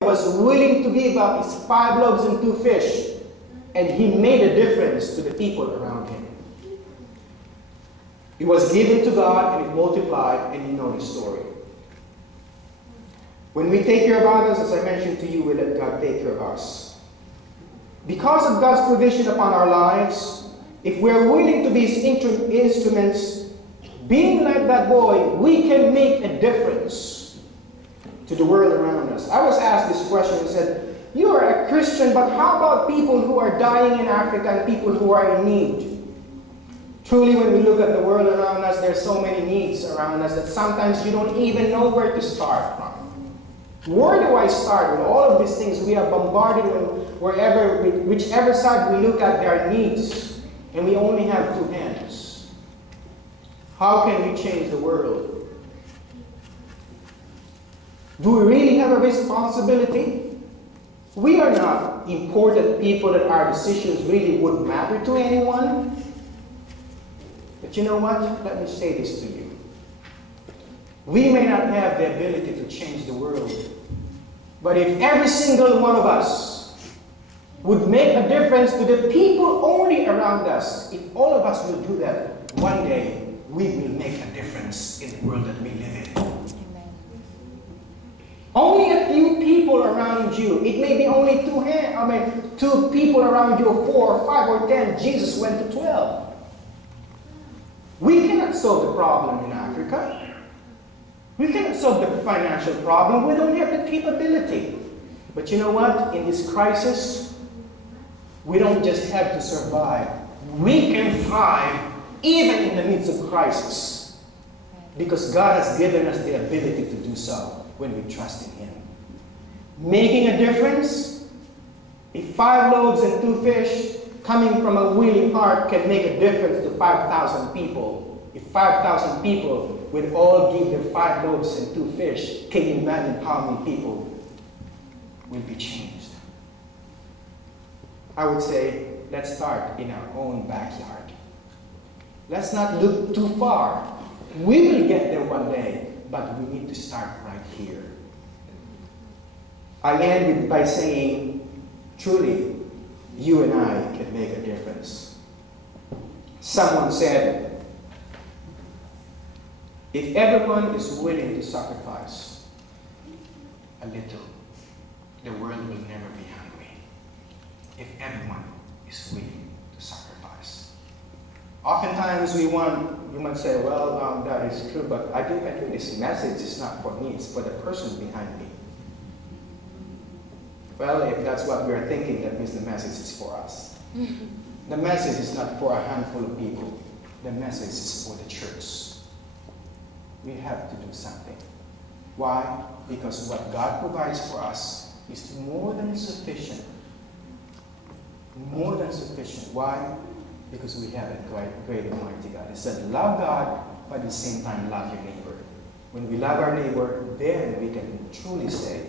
was willing to give up his 5 loaves and 2 fish, and he made a difference to the people around him. It was given to God, and it multiplied, and you know the story. When we take care of others, as I mentioned to you, we let God take care of us. Because of God's provision upon our lives, if we're willing to be His instruments, being like that boy, we can make a difference to the world around us. I was asked this question and said, you are a Christian, but how about people who are dying in Africa and people who are in need? Truly, when we look at the world around us, there are so many needs around us that sometimes you don't even know where to start from. Where do I start with all of these things? We are bombarded whichever side we look at, there are needs, and we only have 2 hands. How can we change the world? Do we really have a responsibility? We are not important people that our decisions really would matter to anyone. But you know what? Let me say this to you. We may not have the ability to change the world, but if every single one of us would make a difference to the people only around us, if all of us will do that, one day we will make a difference in the world that we live in. Amen. Only a few people around you. It may be only 2 people around you, 4 or 5 or 10. Jesus went to 12. We cannot solve the problem in Africa. We cannot solve the financial problem. We don't have the capability. But you know what? In this crisis, we don't just have to survive. We can thrive even in the midst of crisis. Because God has given us the ability to do so when we trust in Him. Making a difference, if 5 loaves and 2 fish coming from a willing heart can make a difference to 5,000 people. If 5,000 people would all give their 5 loaves and 2 fish, can you imagine how many people will be changed? I would say, let's start in our own backyard. Let's not look too far. We will get there one day, but we need to start right here. I end by saying, truly, you and I can make a difference. Someone said, if everyone is willing to sacrifice a little, the world will never be hungry. If everyone is willing to sacrifice. Oftentimes you might say, well, that is true, but I think this message is not for me, it's for the person behind me. Well, if that's what we are thinking, that means the message is for us. The message is not for a handful of people. The message is for the church. We have to do something. Why? Because what God provides for us is more than sufficient. More than sufficient. Why? Because we have a great and mighty God. He said, love God, but at the same time love your neighbor. When we love our neighbor, then we can truly say,